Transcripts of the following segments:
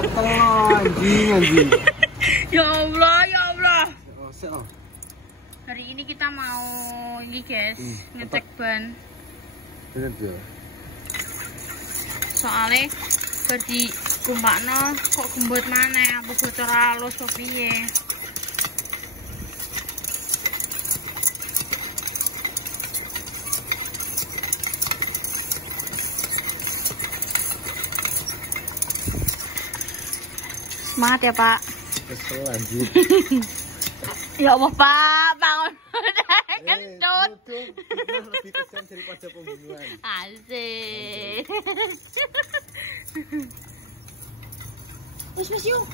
Anjing. Ya Allah, ya Allah. Oh. Hari ini kita mau ini guys, ngecek ban. Bener ya. Soalnya berdi kumpakno kok gembut mana, apa bocor halus kok piye. Semangat ya Pak. Kesel anjing. Ya Allah Pak, bangun. Kentut. Lebih kesian daripada pembunuhan. Asik. Wes yuk.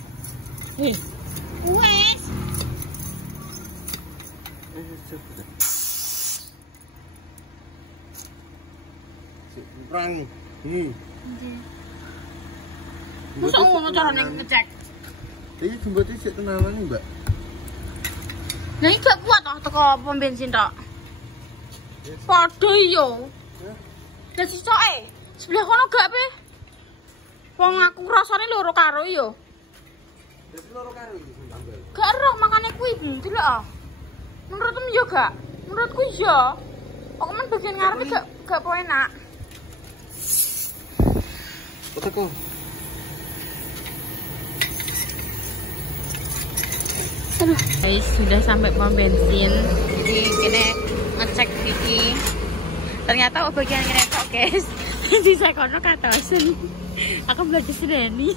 Wes. Perang. Ini. Masa ngono carane ngecek? Iki jembate sik tenanan iki, Mbak. Nah iki gak kuat toh teko pom bensin tok. Padha yo. Lah sisoke sebelah kono gak pe? Wong aku rasane loro karo yo. Wis loro karo iki tambal. Gak roh makane kuwi delok. Menurutmu yo gak? Menurutku yo. Kok men bagian ngarepe gak enak. Teko. Guys, sudah sampai pom bensin. Jadi kita ngecek iki. Ternyata bagian ngeretok guys. Di sekono katosen. Aku belajar sedeni.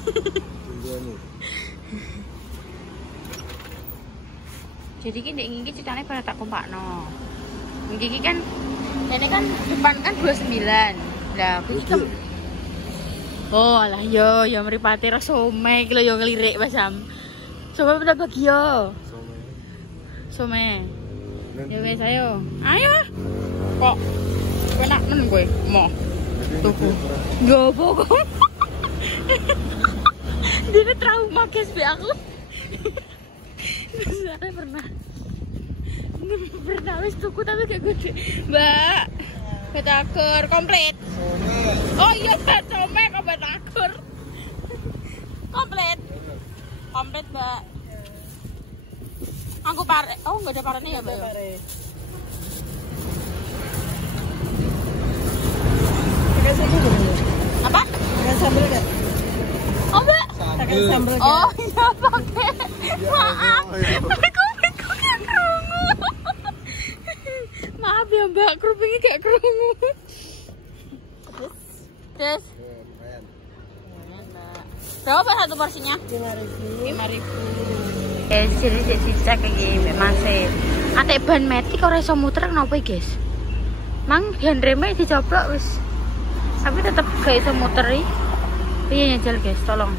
Jadi ini ceritanya pada tak kompakno. Ini kan depan kan 29. Lah aku iki oh lah yo mripate ro somai iki lho yo ngelirik Basam. Coba udah bagi yo. Some. Ya wes ayo. Ayo. Kok enak men gue mau. Tuku. Yo pokok. Dia trauma guys be aku. Saya pernah wis tuku tapi kayak gede. Mbak. Betakur komplit. Oh iya some kok betakur. Komplit. Komplit, Mbak. Aku pare. Oh, enggak ada parenya ya, Mbak? Pakai sambal enggak? Apa? Pakai sambal enggak? Oh, Mbak. Pakai sambal. Oh, iya pakai. Maaf. Aku yang krungu. Maaf ya, Mbak. Kerupuknya kayak krungu. Terus. Berapa satu porsinya? 5.000. Jadi cek iki masih. Ate ban metik ora iso muter kenapa guys? Mang handreme dicoplok wis. Tapi tetep gak iso muter iki. Piye nyejel guys, tolong.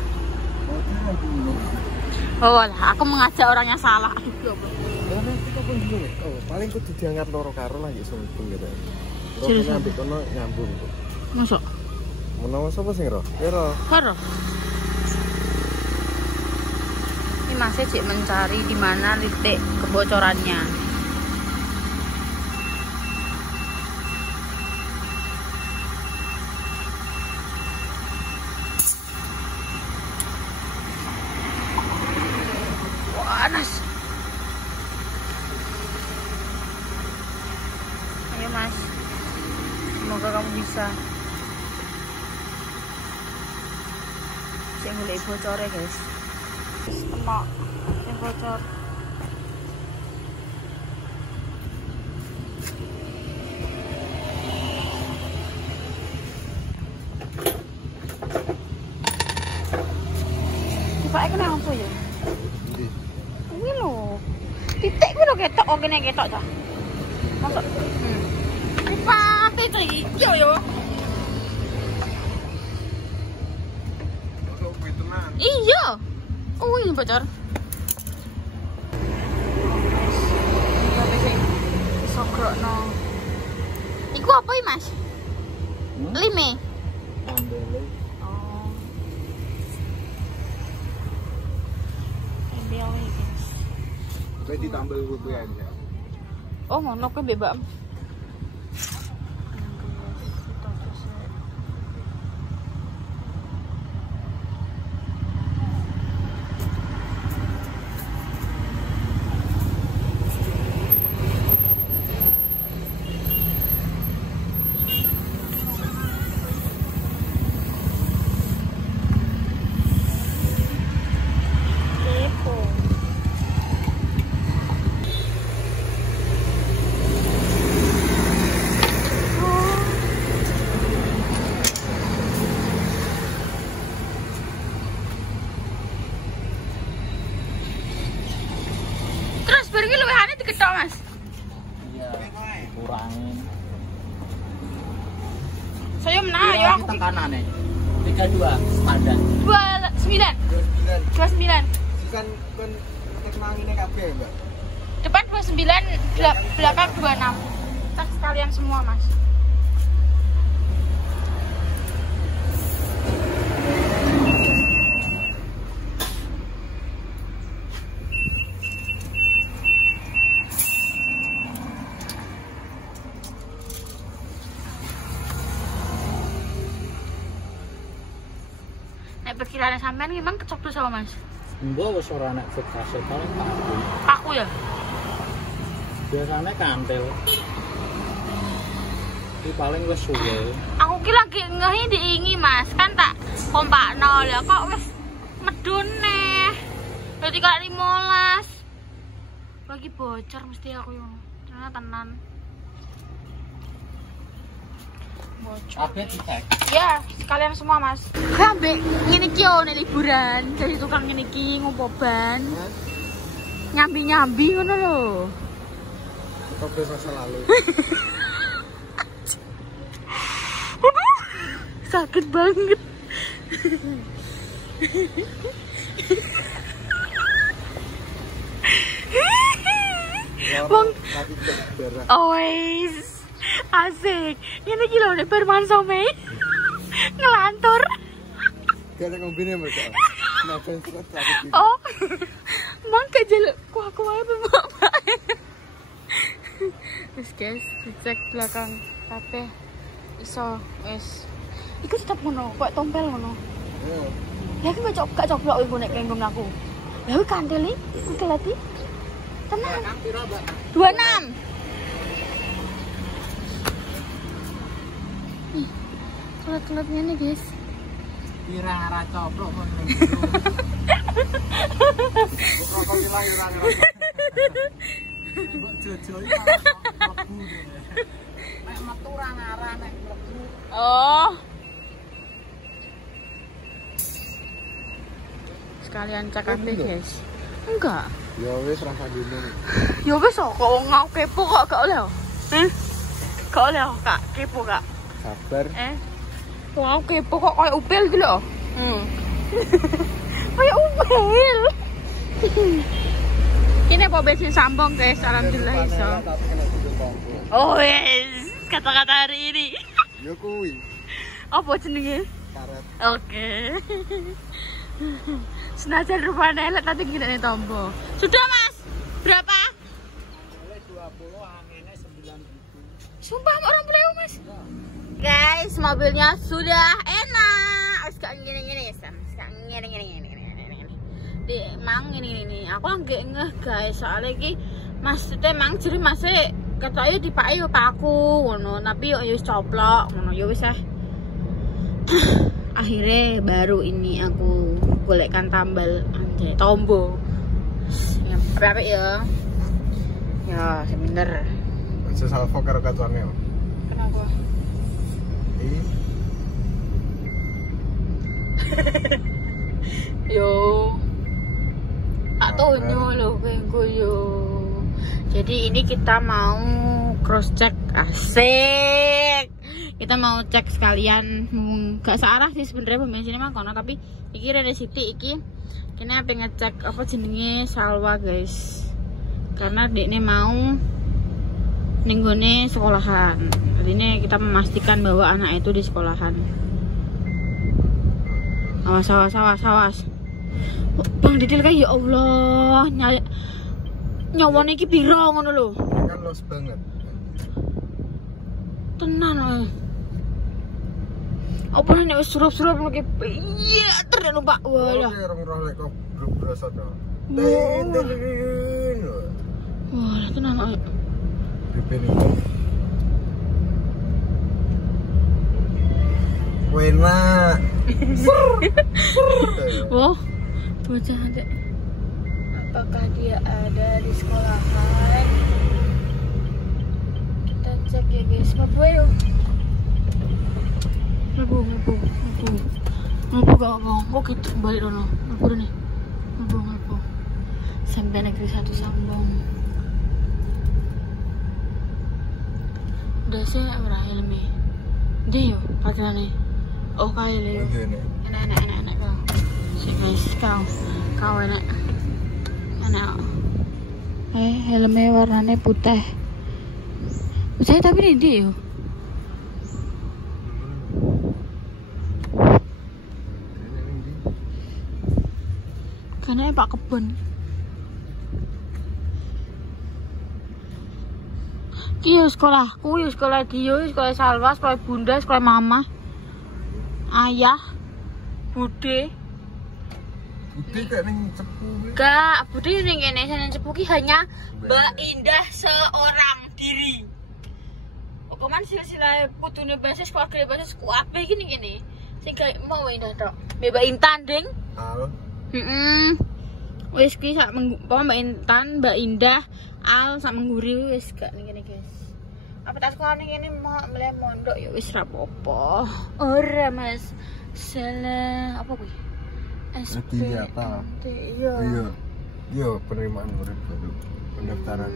Oh lah, aku mengajak orang yang salah. Aduh, oh, paling kudu diangkat loro karo lah ya sumpung gitu. Terus ambek kono nyambung. Mosok? Menawa sapa sing ro? Ya ro. Karo. Ini masih cek mencari di mana titik kebocorannya. Panas. Ayo Mas, semoga kamu bisa. Saya mulai bocor ya guys. Kena yang bocor. Coba kena apa ya? Ini loh. Titik gue lo ketok, oh gini ketok dah. Masuk. Pipa titik hijau ya. Iya. Oh ini bocor. Sogrokno. Iku apa ya Mas? Lime. Oh. Embel iki guys. Kowe ditambal kuwi aja. Oh ngono kuwi bebak. tok, Mas. Iya. Kurangin. Saya menang, yo aku tekanane. 32 sepadan. 29. 29. Kan tek mangine kabeh, Mbak. Depan 29, belakang 26. Tas sekalian semua, Mas. Perkiraan sampean memang kecoblos sama Mas? Mbok wis ora nek fiksasi paling paku. Aku ya? Biasanya kantil. Iki paling wis suwe. Aku ki lagi ngehi diingi Mas, kan tak kompakno lah kok wis medun neh. Berarti kak 15. Lagi bocor mesti aku yo. Ternyata tenan. Bocor. Kabeh dicek. Ya, sekalian semua Mas. Ambek ngene iki yo nek liburan, jadi tukang ngene iki ngopoban. Nyambi-nyambi ngono lho. Kobes masa lalu. Sakit banget. Wong always asik. Ngene iki lho nek Berman Somei ngelantur. Dia ngombine mereka. Naben surat sakit. Oh. Mangka jelek ku wae bapak. Wes guys, dicek belakang kabeh iso wes. Iku tetep ngono, kok tompel ngono. Iya. Lah iki gak coblok iku nek kenggong aku. Lah iki kantil iki kelati. Tenang. 26. Nih. Kelet-keletnya nih, guys. Kira ora coplok kon. Rokok ilang ora ora. Mbok jojol iki mlebu. Nek metu ora ngarah nek mlebu. Oh. Sekalian cek kabeh, guys. Enggak. Ya wis rasa gini. Ya wis kok ngau kepo kok gak oleh. Gak oleh Kak, kepo Kak. Sabar. Ngau kepo kok kayak upil gitu loh. Kayak upil. Ini apa bensin sambung guys, alhamdulillah iso. Oh yes, kata-kata hari ini. Ya kuwi. Apa jenenge? Karet. Oke. Senajan rupanya elek tadi gini tombol. Sudah Mas? Berapa? Boleh 20, anginnya 9.000. Sumpah orang beliau Mas. Guys, mobilnya sudah enak. Sekarang gini-gini, sekarang gini-gini. Di mang ini. Aku lagi ngeh guys, soalnya ki maksudnya mang jadi masih katanya dipakai yo paku ngono, tapi yo wis coplok ngono yo wis akhirnya baru ini aku golekkan tambal anjay tombo. Apa ya? Ya, sebener. Aja salvo karo kacane. Kenapa? Yo. Tak tonyo loh kengko yo. Jadi ini kita mau cross check asik. Kita mau cek sekalian gak searah sih sebenarnya bensinnya mah kono tapi iki rene sithik iki kene pengen ngecek apa jenenge Salwa guys. Karena dekne mau ning gone sekolahan. Jadi ini kita memastikan bahwa anak itu di sekolahan. Awas. Bang Didil kan ya Allah, nyawane iki piro ngono lho. Kan los banget. Tenan apa nek wis surup-surup lagi iya terus numpak walah. Orang roh lek kok berasa to. Wah, tenan ae. Dipeni. Wena. Oh, bocah aja. Apakah dia ada di sekolahan? Kita cek ya guys. Apa yuk? Mlebu gak ngomong gitu balik dulu. Mlebu nih. Mlebu. Sampai negeri 1 Sambong. Dase ora helme. Ndi yo parkirane. Oh kae le. Enak kau. Sik guys, kau enak. Enak. Helmnya warnanya putih. Putih tapi ndi yo. Karena Pak Kebon. Ki sekolahku, sekolah dia, sekolah Salwa, sekolah Bunda, sekolah Mama. Ayah, Bude. Bude gak ning cepu. Gak, Bude ning kene seneng cepu ki hanya Mbak Indah seorang diri. Okuman silsilah putune basis keluarga basis kuabe iki ning kene. Sing gak mau Indah tok. Mbak Intan ding. Al. Wis ki sak Mbak Intan, Mbak Indah, Al sak mengguri wis gak ning kene, guys. Apa tak sekolah ning kene mau mleh mondok ya wis ra apa-apa. Ora Mas. Salah apa kuwi? SP apa? Iya. Iya, penerimaan murid baru. Pendaftaran.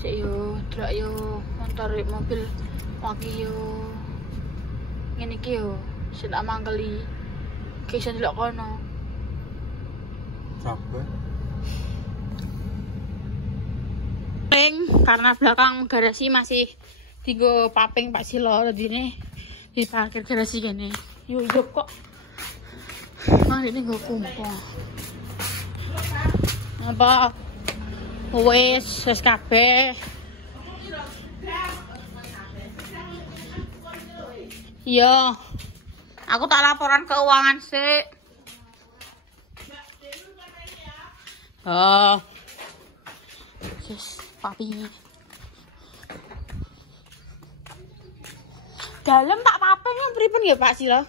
Sik yo, delok yo motor mobil lagi yo. Ngene iki yo, sing tak mangkeli. Ki iso delok kono. Capek. Karena belakang garasi masih digo paping Pak Silo tadi ini di parkir garasi gini. Yuk kok. Mang ini gue kumpul. Apa? Wes kabeh. Yo. Aku tak laporan keuangan sih. Oh. Yes, papi. Dalam tak papeng yang pripun ya Pak Silo?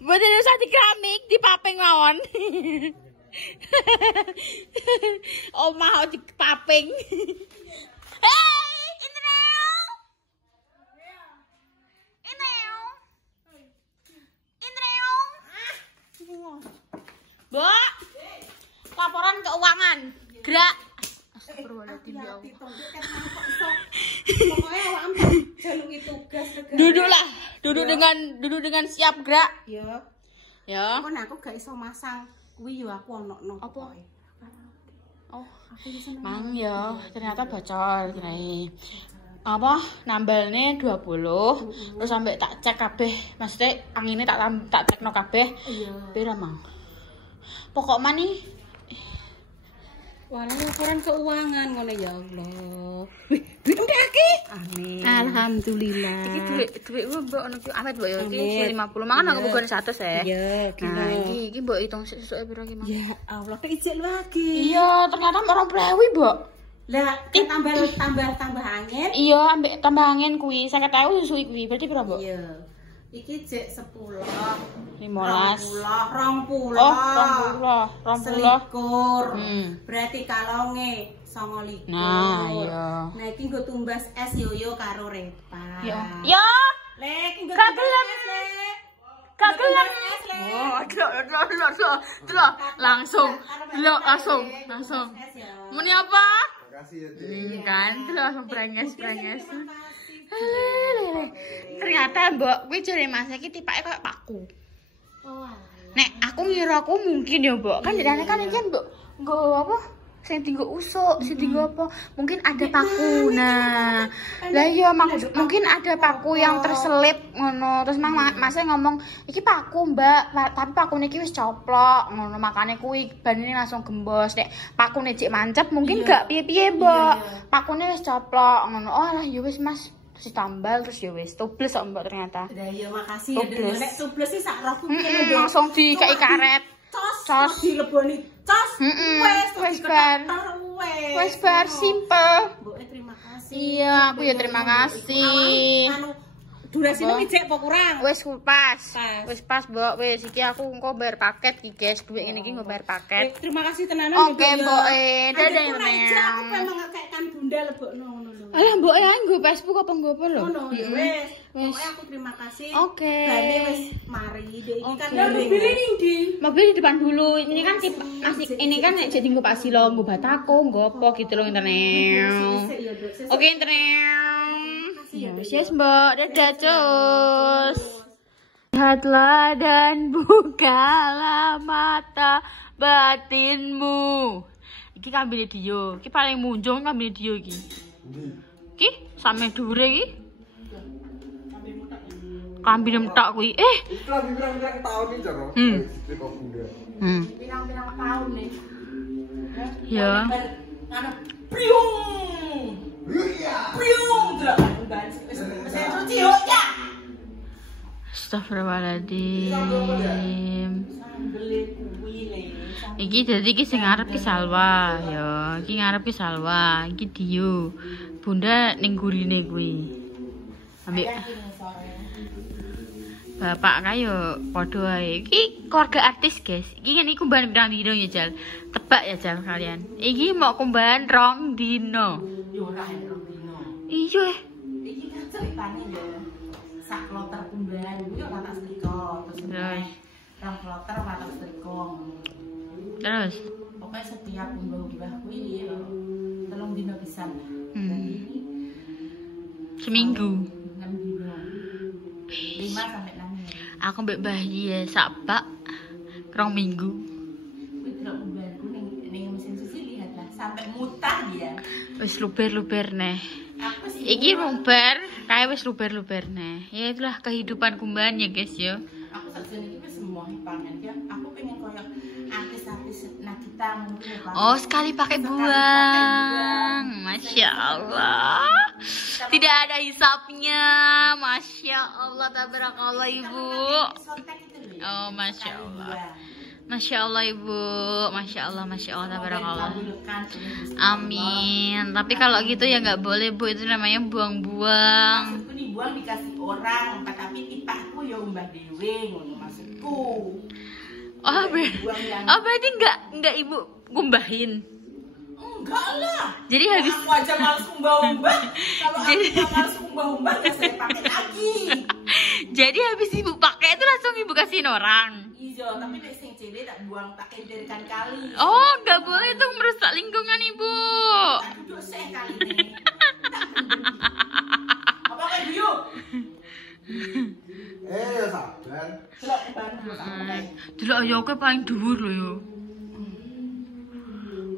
Buat usah di keramik, di papeng mawon. Omah di papeng. Hei, Indreo. Mbak, laporan keuangan. Gerak. Astagfirullahaladzim ya Allah. Pokoknya awak jaluk itu tugas. Duduklah, duduk dengan siap gerak. Ya. Ya. Aku gak iso masang kuwi yo aku ono apa? Oh, mang ya, ternyata bocor kirain. Apa nambalnya 20 terus sampai tak cek kabeh, maksudnya anginnya tak cekno kabeh. Iya. Pira mang? Pokok mana nih? Walah laporan keuangan ngono ya Allah. Wih, duit ndake? Amin. Alhamdulillah. Iki duit mbok ono ki awet mbok ya iki 50. Mangan aku bogone 100 ya. Iya, nah, iki mbok hitung sesuk pira ki, Mang? Ya Allah, kok ijek lagi. Iya, ternyata 20.000, Mbok. Lah, tambah angin. Iya, ambek tambah angin kuwi 50.000 susu kuwi. Berarti pira, Mbok? Iya. Iki jek 10. 15. 20. Oh, 20. Selikur. Berarti kalonge 29. Nah, iya. Nah, iki nggo tumbas es yoyo karo Repa. Yo. Yo. Lek iki nggo Kagelan. Kagelan. Oh, delok. Langsung. Muni apa? Makasih ya, Dik. Kan, langsung brenges. Ternyata Mbok kuwi jare Mas iki tipake koyo paku. Oh. Nek aku ngira aku mungkin ya, Mbok. Kan dene kan iki Mbok nggo apa? Sing dienggo usuk, sing dienggo apa? Mungkin ada paku. Nah, lah iya mungkin ada paku yang terselip ngono. Terus Mas ngomong, "Iki paku, Mbak, tapi pakune iki wis coplok." Ngono makane kuwi banine langsung gembos. Nek pakune cek mancep mungkin gak piye-piye, Mbok. Pakune wis coplok ngono. Oh, lah ya wis Mas. Terus tambal terus ya wis tubles kok Mbak ternyata. Lah ya makasih ya. Nek tubles sih sak rohku kene langsung dikai karet. Cos dileboni cos. Wes bar simple. Mbok terima kasih. Iya, aku ya terima kasih. Anu durasine ijek apa kurang? Wes pas, Mbok. Wes iki aku engko bayar paket iki, guys. Duit ngene iki engko bayar paket. Terima kasih tenanan. Oke, Mbok. Dadah, Aku memang ngekekkan Bunda lebokno ngono lho. Alah mbok ya nggo Facebook apa nggo apa lho? Ngono ya wis. Pokoknya aku terima kasih. Oke. Bane wis mari. Dek iki kan mobil di depan dulu. Ini kan ini kan nek jadi nggo Pak Silo, nggo batako, nggo apa gitu loh internet. Oke internet. Ya wis Mbak, dadah cus. Lihatlah dan bukalah mata batinmu. Iki kambine Dio. Iki paling munjung kambine Dio iki. Ki same dhuwure iki. Kambine mentok kuwi. Iki kambing pirang-pirang tahun iki, Jaro. Pirang-pirang tahun nih. Ya. Anu priung. Priung delok ban. Wis cuci yo ya. Astagfirullahaladzim. Sambele kuwi le. Iki dadi iki sing ngarep ki Salwa ya. Iki ngarep ki Salwa, iki Dio. Bunda ning gurine kuwi. Ambek bapak kayo padha ae. Iki keluarga artis, guys. Iki kan iku kumbahan pirang dino ya, Jal. Tebak ya, Jal kalian. Iki mau kumbahan 2 dino. Yo ora rong dino. Iya. Iki kan ceritane ya. Sak kloter kumbahan kuwi ora tak setrika. Terus rong kloter ora tak setrika. Terus Pokoknya setiap umbah-umbah kuwi 3 dino pisan. seminggu. 6 dino. 5 sampai 6 dino. Aku mbek Mbah ya sabak 2 minggu. Kuwi delok umbahanku ning mesin cuci lihatlah sampai mutah dia. Wis luber-luber neh. Aku sih Iki luber, kayak wis luber-luber neh. Ya itulah kehidupan kumbahan ya, guys ya. aku sakjane iki wis semua pangan ya. Aku pengen koyo artis-artis Nagita mungkin ya. Oh, sekali pakai buang. Masya Allah. Tidak ada hisapnya. Masya Allah, tabarakallah Ibu. Oh, Masya Allah. Masya Allah Ibu. Masya Allah, Masya Allah, tabarakallah. Amin. Tapi kalau gitu ya nggak boleh Bu, itu namanya buang-buang. Maksudku dibuang dikasih orang, tapi pipaku ya umbah dhewe ngono maksudku. Oh, berarti nggak Ibu kumbahin. Enggak lah. Jadi habis Aku aja males umbah-umbah. Kalau aku males umbah-umbah ya saya pakai lagi. Jadi habis Ibu pakai itu langsung Ibu kasihin orang. Iya, tapi nek sing cewek tak buang tak kenderkan kali. Oh, nggak boleh itu merusak lingkungan Ibu. Tak duduk seh kali ini. Apa kayak biu? Sabar. Delok ban dulu sampe. Delok ya kowe paling dhuwur lho yo.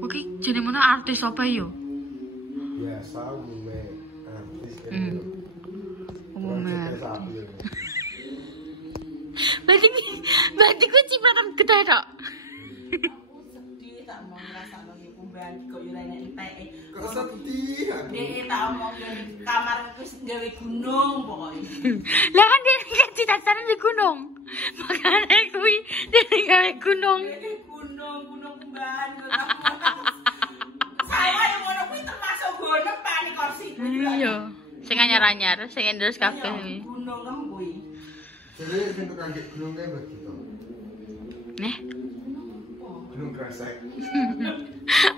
Oke, jenenge mana artis apa yo? Biasa umumnya artis Umumnya. Berarti ku cipratan gede tok. Aku sedih tak mau ngerasa lagi kumbahan kok yo enek enteke. Kok sedih aku. Dek tak mau di kamar wis gawe gunung pokoknya. Lah kan dia kan cita-citane di gunung. Makane kuwi dia gawe gunung. Gunung kumbahan yo tak. Saya yang ngono kuwi termasuk gunung panik kursi. Iya. Sing anyar-anyar, sing endorse kabeh kuwi. Gunung kan kuwi. Jadi sing tukang gunung kae begitu. Neh. Gunung Kresek.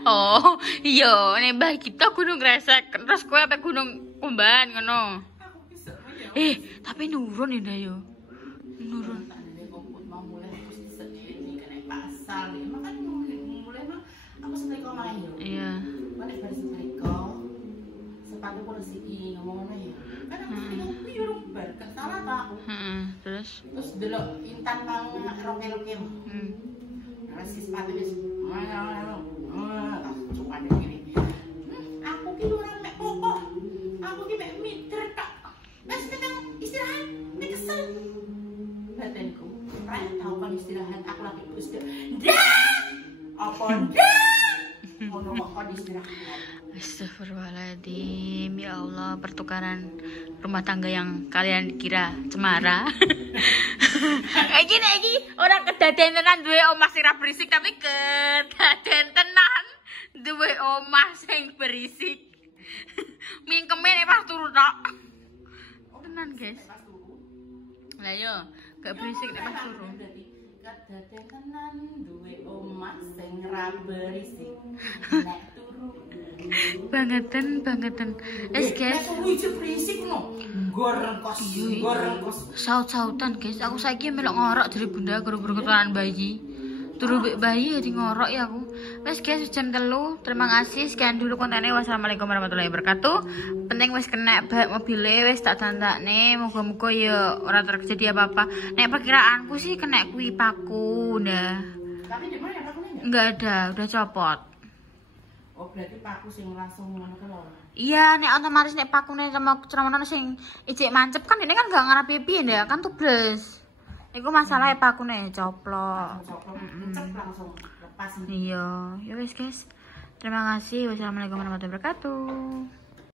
Oh, iya, nek Mbah kita gunung Kresek, terus kowe apa gunung Kumbahan ngono. Aku bisa ya. Tapi nurun ya yo. Nurun. Tandane komput mau mulai terus disedeni kena pasal nih. Makanya mulai mah aku setrika main yo. Iya. Balik dari setrika. Sepatu polisi ngomong ngono ya. Kan aku setrika kuwi yo rumbar, gak salah ta aku. Terus Delok intan nang roke-roke. Si sepatu wis cukane gini. Aku ki ora mek pokok. Aku ki mek minder tok. Wis ketemu istirahat, nek kesel. Badanku, ora tau kan istirahat, aku lagi istirahat. Apa ndak? Ono kok istirahat. Astagfirullahaladzim. Ya Allah, pertukaran rumah tangga yang kalian kira cemara. Iki orang kedaden tenan duwe omah sing ra berisik, tapi kedaden tenan duwe omah sing berisik. Mingkeme nek pas turu tok. Tenan, guys. Lah yo, gak berisik nek pas turu. Kedaden tenan duwe omah sing ra berisik. Nek turu bangetan. Guys. Saut-sautan guys. Aku saiki melok ngorok dari bunda guru-guru keturunan bayi. Turu bayi jadi ngorok ya aku. Wes guys jam 3. Terima kasih sekian dulu kontennya. Wassalamualaikum warahmatullahi wabarakatuh. Penting wes kena bak mobilnya wes tak dandakne. Moga-moga ya ora terjadi apa-apa. Nek perkiraanku sih kena kuwi paku ndah. Tapi di mana pakunya? Enggak ada, udah copot. Oh berarti paku sing langsung ngono ke lho. Iya, nek otomatis nek pakune sama ceramana sing ijek mancep kan ini kan gak ngarep piye ndak kan tubles. Iku masalahnya pakune coplok. Langsung lepas. Iya, ya wes guys. Terima kasih. Wassalamualaikum warahmatullahi wabarakatuh.